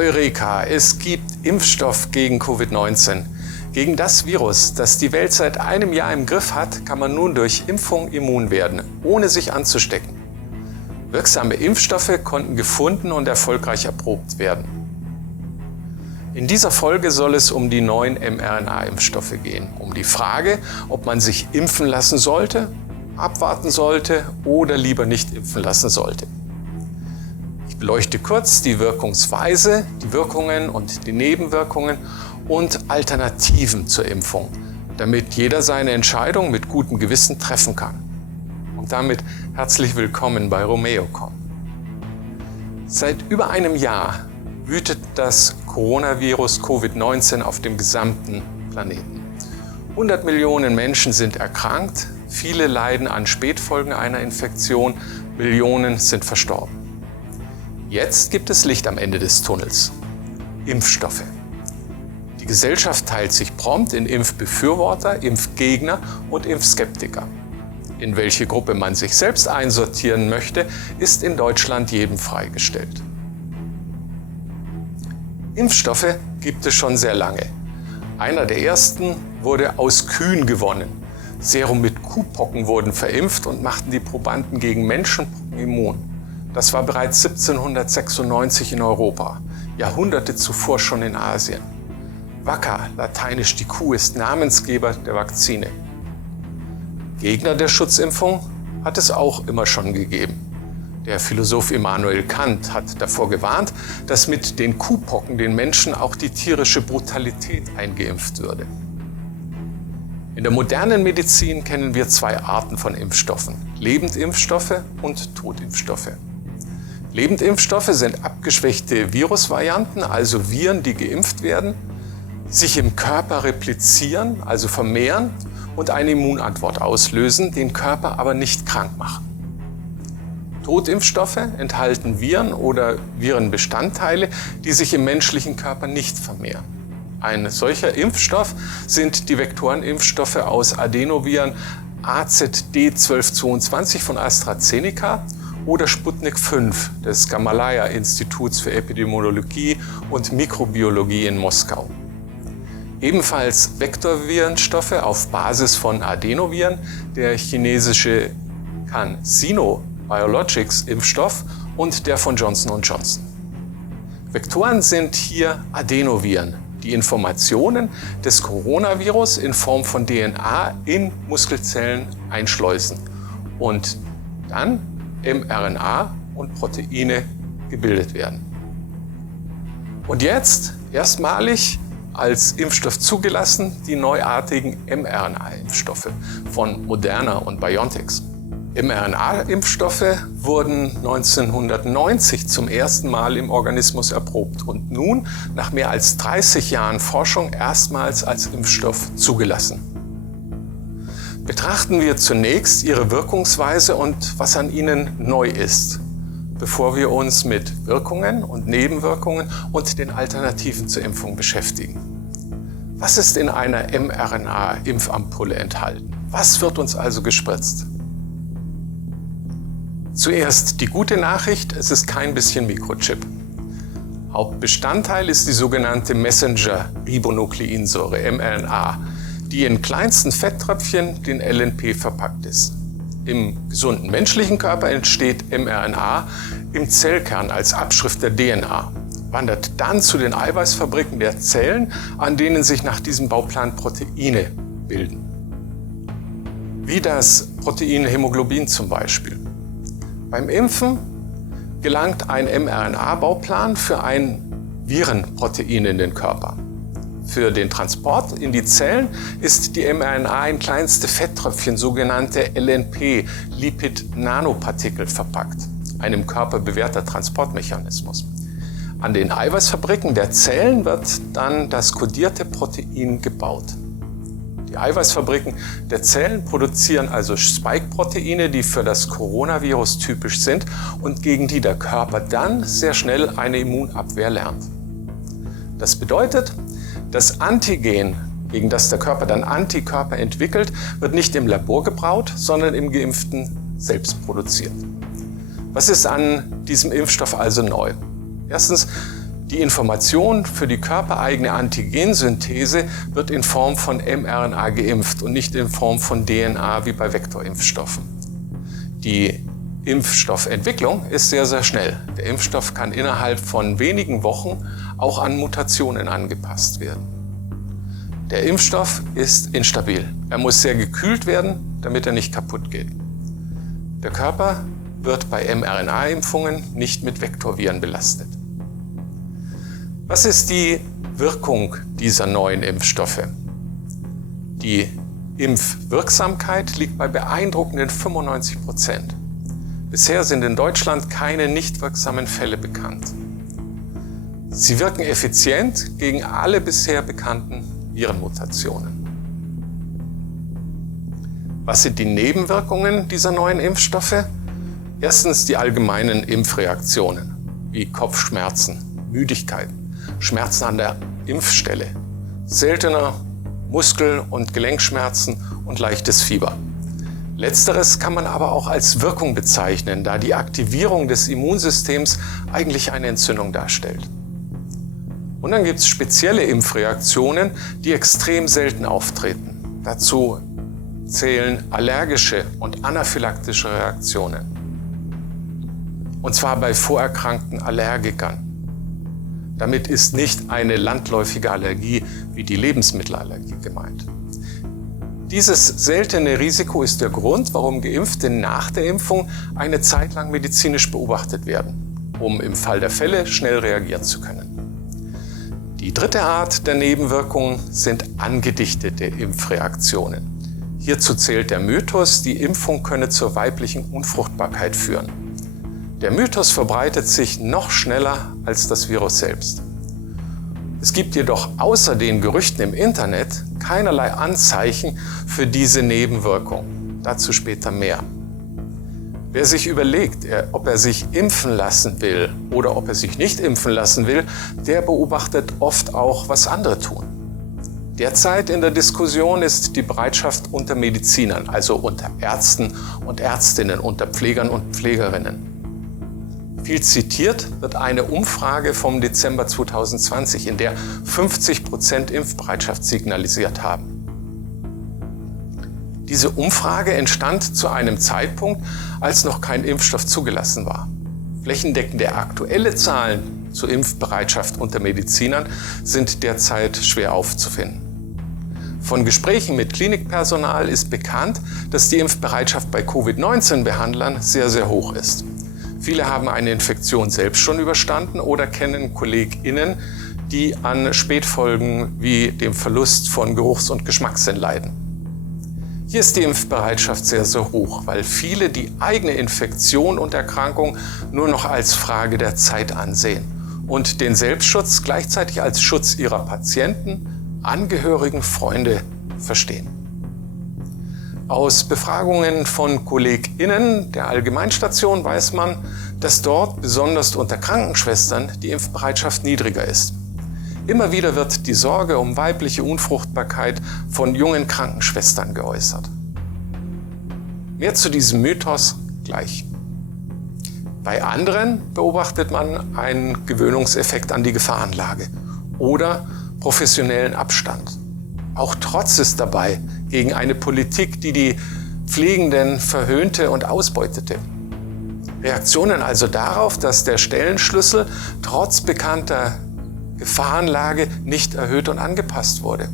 Eureka! Es gibt Impfstoff gegen Covid-19. Gegen das Virus, das die Welt seit einem Jahr im Griff hat, kann man nun durch Impfung immun werden, ohne sich anzustecken. Wirksame Impfstoffe konnten gefunden und erfolgreich erprobt werden. In dieser Folge soll es um die neuen mRNA-Impfstoffe gehen, um die Frage, ob man sich impfen lassen sollte, abwarten sollte oder lieber nicht impfen lassen sollte. Ich beleuchte kurz die Wirkungsweise, die Wirkungen und die Nebenwirkungen und Alternativen zur Impfung, damit jeder seine Entscheidung mit gutem Gewissen treffen kann. Und damit herzlich willkommen bei Romeo.com. Seit über einem Jahr wütet das Coronavirus Covid-19 auf dem gesamten Planeten. 100 Millionen Menschen sind erkrankt, viele leiden an Spätfolgen einer Infektion, Millionen sind verstorben. Jetzt gibt es Licht am Ende des Tunnels. Impfstoffe. Die Gesellschaft teilt sich prompt in Impfbefürworter, Impfgegner und Impfskeptiker. In welche Gruppe man sich selbst einsortieren möchte, ist in Deutschland jedem freigestellt. Impfstoffe gibt es schon sehr lange. Einer der ersten wurde aus Kühen gewonnen. Serum mit Kuhpocken wurden verimpft und machten die Probanden gegen Menschenpocken immun. Das war bereits 1796 in Europa, Jahrhunderte zuvor schon in Asien. Vacca, lateinisch die Kuh, ist Namensgeber der Vakzine. Gegner der Schutzimpfung hat es auch immer schon gegeben. Der Philosoph Immanuel Kant hat davor gewarnt, dass mit den Kuhpocken den Menschen auch die tierische Brutalität eingeimpft würde. In der modernen Medizin kennen wir zwei Arten von Impfstoffen: Lebendimpfstoffe und Totimpfstoffe. Lebendimpfstoffe sind abgeschwächte Virusvarianten, also Viren, die geimpft werden, sich im Körper replizieren, also vermehren und eine Immunantwort auslösen, den Körper aber nicht krank machen. Totimpfstoffe enthalten Viren oder Virenbestandteile, die sich im menschlichen Körper nicht vermehren. Ein solcher Impfstoff sind die Vektorenimpfstoffe aus Adenoviren AZD1222 von AstraZeneca oder Sputnik 5 des Gamalaya-Instituts für Epidemiologie und Mikrobiologie in Moskau. Ebenfalls Vektorvirenstoffe auf Basis von Adenoviren, der chinesische CanSino Biologics Impfstoff und der von Johnson & Johnson. Vektoren sind hier Adenoviren, die Informationen des Coronavirus in Form von DNA in Muskelzellen einschleusen und dann mRNA und Proteine gebildet werden. Und jetzt erstmalig als Impfstoff zugelassen die neuartigen mRNA-Impfstoffe von Moderna und BioNTech. mRNA-Impfstoffe wurden 1990 zum ersten Mal im Organismus erprobt und nun, nach mehr als 30 Jahren Forschung, erstmals als Impfstoff zugelassen. Betrachten wir zunächst ihre Wirkungsweise und was an ihnen neu ist, bevor wir uns mit Wirkungen und Nebenwirkungen und den Alternativen zur Impfung beschäftigen. Was ist in einer mRNA-Impfampulle enthalten? Was wird uns also gespritzt? Zuerst die gute Nachricht, es ist kein bisschen Mikrochip. Hauptbestandteil ist die sogenannte Messenger-Ribonukleinsäure, mRNA, die in kleinsten Fetttröpfchen, den LNP, verpackt ist. Im gesunden menschlichen Körper entsteht mRNA im Zellkern als Abschrift der DNA, wandert dann zu den Eiweißfabriken der Zellen, an denen sich nach diesem Bauplan Proteine bilden. Wie das Protein Hämoglobin zum Beispiel. Beim Impfen gelangt ein mRNA-Bauplan für ein Virenprotein in den Körper. Für den Transport in die Zellen ist die mRNA in kleinste Fetttröpfchen, sogenannte LNP, Lipid-Nanopartikel, verpackt, ein im Körper bewährter Transportmechanismus. An den Eiweißfabriken der Zellen wird dann das kodierte Protein gebaut. Die Eiweißfabriken der Zellen produzieren also Spike-Proteine, die für das Coronavirus typisch sind und gegen die der Körper dann sehr schnell eine Immunabwehr lernt. Das bedeutet, das Antigen, gegen das der Körper dann Antikörper entwickelt, wird nicht im Labor gebraut, sondern im Geimpften selbst produziert. Was ist an diesem Impfstoff also neu? Erstens, Die Information für die körpereigene Antigensynthese wird in Form von mRNA geimpft und nicht in Form von DNA wie bei Vektorimpfstoffen. Die Impfstoffentwicklung ist sehr, sehr schnell. Der Impfstoff kann innerhalb von wenigen Wochen auch an Mutationen angepasst werden. Der Impfstoff ist instabil. Er muss sehr gekühlt werden, damit er nicht kaputt geht. Der Körper wird bei mRNA-Impfungen nicht mit Vektorviren belastet. Was ist die Wirkung dieser neuen Impfstoffe? Die Impfwirksamkeit liegt bei beeindruckenden 95%. Bisher sind in Deutschland keine nicht wirksamen Fälle bekannt. Sie wirken effizient gegen alle bisher bekannten Virenmutationen. Was sind die Nebenwirkungen dieser neuen Impfstoffe? Erstens die allgemeinen Impfreaktionen wie Kopfschmerzen, Müdigkeit, Schmerzen an der Impfstelle, seltener Muskel- und Gelenkschmerzen und leichtes Fieber. Letzteres kann man aber auch als Wirkung bezeichnen, da die Aktivierung des Immunsystems eigentlich eine Entzündung darstellt. Und dann gibt es spezielle Impfreaktionen, die extrem selten auftreten. Dazu zählen allergische und anaphylaktische Reaktionen. Und zwar bei vorerkrankten Allergikern. Damit ist nicht eine landläufige Allergie wie die Lebensmittelallergie gemeint. Dieses seltene Risiko ist der Grund, warum Geimpfte nach der Impfung eine Zeit lang medizinisch beobachtet werden, um im Fall der Fälle schnell reagieren zu können. Die dritte Art der Nebenwirkungen sind angedichtete Impfreaktionen. Hierzu zählt der Mythos, die Impfung könne zur weiblichen Unfruchtbarkeit führen. Der Mythos verbreitet sich noch schneller als das Virus selbst. Es gibt jedoch außer den Gerüchten im Internet keinerlei Anzeichen für diese Nebenwirkung. Dazu später mehr. Wer sich überlegt, ob er sich impfen lassen will oder ob er sich nicht impfen lassen will, der beobachtet oft auch, was andere tun. Derzeit in der Diskussion ist die Bereitschaft unter Medizinern, also unter Ärzten und Ärztinnen, unter Pflegern und Pflegerinnen. Viel zitiert wird eine Umfrage vom Dezember 2020, in der 50% Impfbereitschaft signalisiert haben. Diese Umfrage entstand zu einem Zeitpunkt, als noch kein Impfstoff zugelassen war. Flächendeckende aktuelle Zahlen zur Impfbereitschaft unter Medizinern sind derzeit schwer aufzufinden. Von Gesprächen mit Klinikpersonal ist bekannt, dass die Impfbereitschaft bei Covid-19-Behandlern sehr, sehr hoch ist. Viele haben eine Infektion selbst schon überstanden oder kennen KollegInnen, die an Spätfolgen wie dem Verlust von Geruchs- und Geschmackssinn leiden. Hier ist die Impfbereitschaft sehr, sehr hoch, weil viele die eigene Infektion und Erkrankung nur noch als Frage der Zeit ansehen und den Selbstschutz gleichzeitig als Schutz ihrer Patienten, Angehörigen, Freunde verstehen. Aus Befragungen von KollegInnen der Allgemeinstation weiß man, dass dort, besonders unter Krankenschwestern, die Impfbereitschaft niedriger ist. Immer wieder wird die Sorge um weibliche Unfruchtbarkeit von jungen Krankenschwestern geäußert. Mehr zu diesem Mythos gleich. Bei anderen beobachtet man einen Gewöhnungseffekt an die Gefahrenlage oder professionellen Abstand. Auch Trotz ist dabei gegen eine Politik, die die Pflegenden verhöhnte und ausbeutete. Reaktionen also darauf, dass der Stellenschlüssel trotz bekannter Gefahrenlage nicht erhöht und angepasst wurde.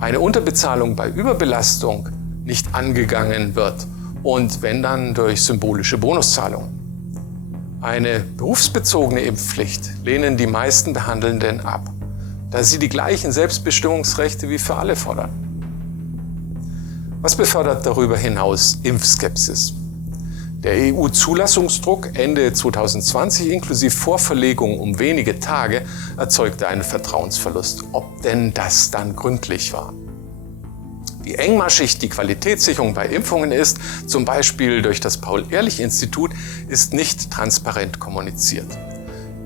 Eine Unterbezahlung bei Überbelastung nicht angegangen wird und wenn dann durch symbolische Bonuszahlungen. Eine berufsbezogene Impfpflicht lehnen die meisten Behandelnden ab, da sie die gleichen Selbstbestimmungsrechte wie für alle fordern. Was befördert darüber hinaus Impfskepsis? Der EU-Zulassungsdruck Ende 2020 inklusive Vorverlegung um wenige Tage erzeugte einen Vertrauensverlust, ob denn das dann gründlich war. Wie engmaschig die Qualitätssicherung bei Impfungen ist, zum Beispiel durch das Paul-Ehrlich-Institut, ist nicht transparent kommuniziert.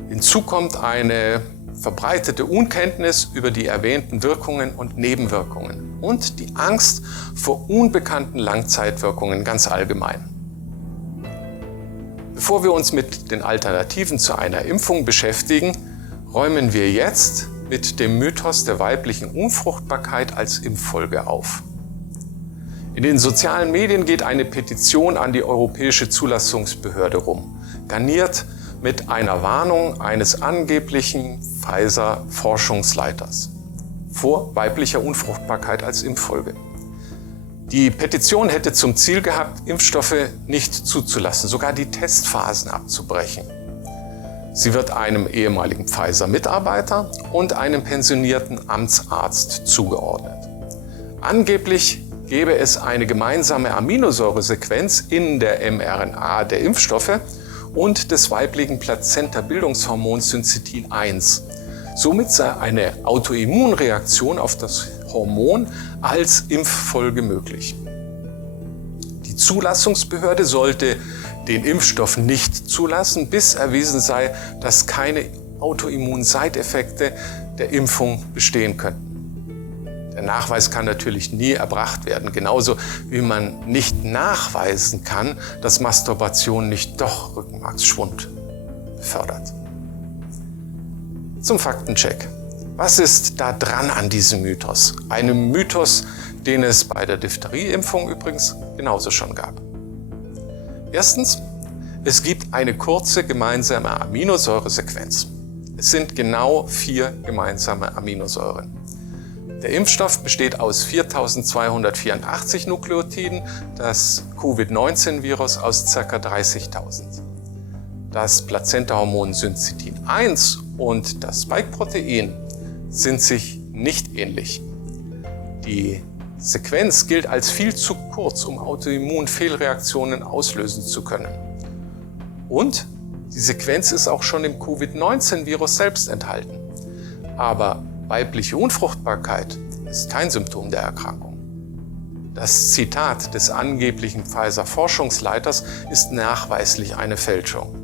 Hinzu kommt eine verbreitete Unkenntnis über die erwähnten Wirkungen und Nebenwirkungen und die Angst vor unbekannten Langzeitwirkungen ganz allgemein. Bevor wir uns mit den Alternativen zu einer Impfung beschäftigen, räumen wir jetzt mit dem Mythos der weiblichen Unfruchtbarkeit als Impffolge auf. In den sozialen Medien geht eine Petition an die Europäische Zulassungsbehörde rum, garniert mit einer Warnung eines angeblichen Pfizer-Forschungsleiters vor weiblicher Unfruchtbarkeit als Impffolge. Die Petition hätte zum Ziel gehabt, Impfstoffe nicht zuzulassen, sogar die Testphasen abzubrechen. Sie wird einem ehemaligen Pfizer-Mitarbeiter und einem pensionierten Amtsarzt zugeordnet. Angeblich gäbe es eine gemeinsame Aminosäuresequenz in der mRNA der Impfstoffe und des weiblichen Plazenta-Bildungshormons Syncytin 1. Somit sei eine Autoimmunreaktion auf das Hormon als Impffolge möglich. Die Zulassungsbehörde sollte den Impfstoff nicht zulassen, bis erwiesen sei, dass keine Autoimmun-Seiteffekte der Impfung bestehen könnten. Der Nachweis kann natürlich nie erbracht werden, genauso wie man nicht nachweisen kann, dass Masturbation nicht doch Rückenmarksschwund fördert. Zum Faktencheck. Was ist da dran an diesem Mythos? Einem Mythos, den es bei der Diphtherieimpfung übrigens genauso schon gab. Erstens, es gibt eine kurze gemeinsame Aminosäuresequenz. Es sind genau 4 gemeinsame Aminosäuren. Der Impfstoff besteht aus 4284 Nukleotiden, das Covid-19-Virus aus ca. 30.000. Das Plazentahormon Syncytin 1 und das Spike-Protein sind sich nicht ähnlich. Die Sequenz gilt als viel zu kurz, um Autoimmunfehlreaktionen auslösen zu können. Und die Sequenz ist auch schon im Covid-19-Virus selbst enthalten. Aber weibliche Unfruchtbarkeit ist kein Symptom der Erkrankung. Das Zitat des angeblichen Pfizer-Forschungsleiters ist nachweislich eine Fälschung.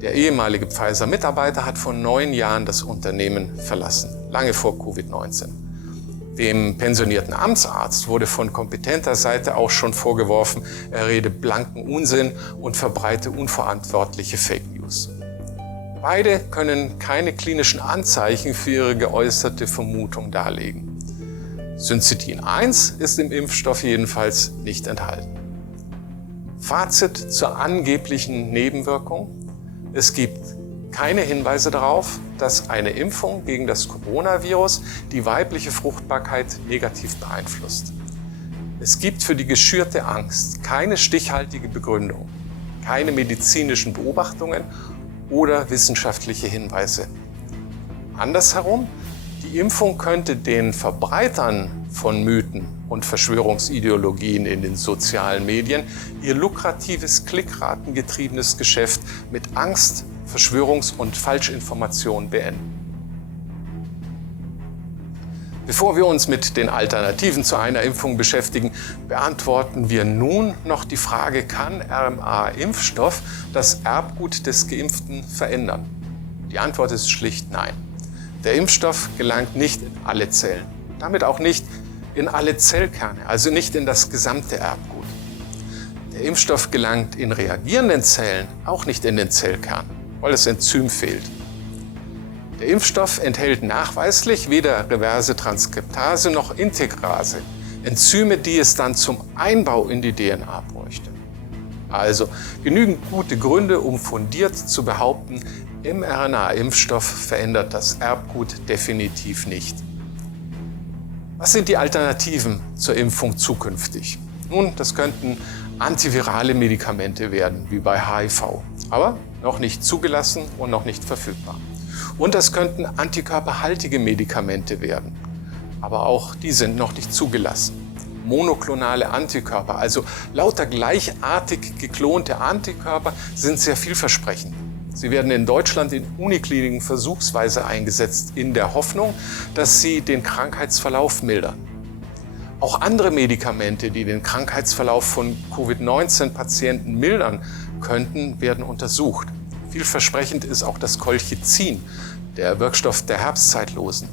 Der ehemalige Pfizer-Mitarbeiter hat vor 9 Jahren das Unternehmen verlassen, lange vor Covid-19. Dem pensionierten Amtsarzt wurde von kompetenter Seite auch schon vorgeworfen, er rede blanken Unsinn und verbreite unverantwortliche Fake News. Beide können keine klinischen Anzeichen für ihre geäußerte Vermutung darlegen. Syncytin 1 ist im Impfstoff jedenfalls nicht enthalten. Fazit zur angeblichen Nebenwirkung: Es gibt keine Hinweise darauf, dass eine Impfung gegen das Coronavirus die weibliche Fruchtbarkeit negativ beeinflusst. Es gibt für die geschürte Angst keine stichhaltige Begründung, keine medizinischen Beobachtungen oder wissenschaftliche Hinweise. Andersherum, die Impfung könnte den Verbreitern von Mythen und Verschwörungsideologien in den sozialen Medien ihr lukratives, klickratengetriebenes Geschäft mit Angst, Verschwörungs- und Falschinformation beenden. Bevor wir uns mit den Alternativen zu einer Impfung beschäftigen, beantworten wir nun noch die Frage: Kann mRNA-Impfstoff das Erbgut des Geimpften verändern? Die Antwort ist schlicht nein. Der Impfstoff gelangt nicht in alle Zellen, damit auch nicht in alle Zellkerne, also nicht in das gesamte Erbgut. Der Impfstoff gelangt in reagierenden Zellen auch nicht in den Zellkern, weil das Enzym fehlt. Der Impfstoff enthält nachweislich weder reverse Transkriptase noch Integrase, Enzyme, die es dann zum Einbau in die DNA bräuchte. Also genügend gute Gründe, um fundiert zu behaupten, mRNA-Impfstoff verändert das Erbgut definitiv nicht. Was sind die Alternativen zur Impfung zukünftig? Nun, das könnten antivirale Medikamente werden, wie bei HIV, aber noch nicht zugelassen und noch nicht verfügbar. Und das könnten antikörperhaltige Medikamente werden, aber auch die sind noch nicht zugelassen. Monoklonale Antikörper, also lauter gleichartig geklonte Antikörper, sind sehr vielversprechend. Sie werden in Deutschland in Unikliniken versuchsweise eingesetzt, in der Hoffnung, dass sie den Krankheitsverlauf mildern. Auch andere Medikamente, die den Krankheitsverlauf von Covid-19-Patienten mildern könnten, werden untersucht. Vielversprechend ist auch das Colchicin, der Wirkstoff der Herbstzeitlosen.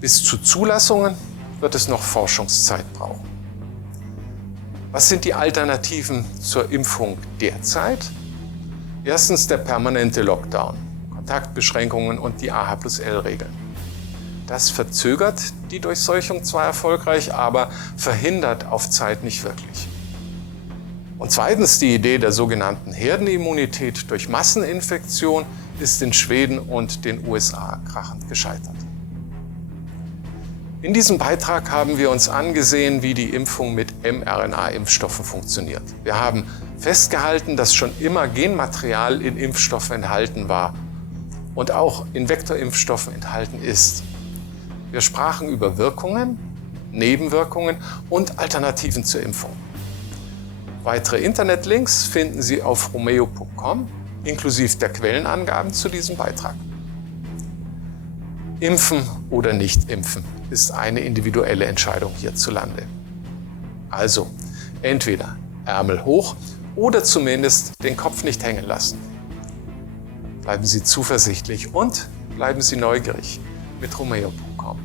Bis zu Zulassungen wird es noch Forschungszeit brauchen. Was sind die Alternativen zur Impfung derzeit? Erstens der permanente Lockdown. Kontaktbeschränkungen und die AH+L-Regeln. Das verzögert die Durchseuchung zwar erfolgreich, aber verhindert auf Zeit nicht wirklich. Und zweitens, die Idee der sogenannten Herdenimmunität durch Masseninfektion ist in Schweden und den USA krachend gescheitert. In diesem Beitrag haben wir uns angesehen, wie die Impfung mit mRNA-Impfstoffen funktioniert. Wir haben festgehalten, dass schon immer Genmaterial in Impfstoffen enthalten war und auch in Vektorimpfstoffen enthalten ist. Wir sprachen über Wirkungen, Nebenwirkungen und Alternativen zur Impfung. Weitere Internetlinks finden Sie auf romeo.com, inklusive der Quellenangaben zu diesem Beitrag. Impfen oder nicht impfen ist eine individuelle Entscheidung hierzulande. Also entweder Ärmel hoch oder zumindest den Kopf nicht hängen lassen. Bleiben Sie zuversichtlich und bleiben Sie neugierig mit romeo.com.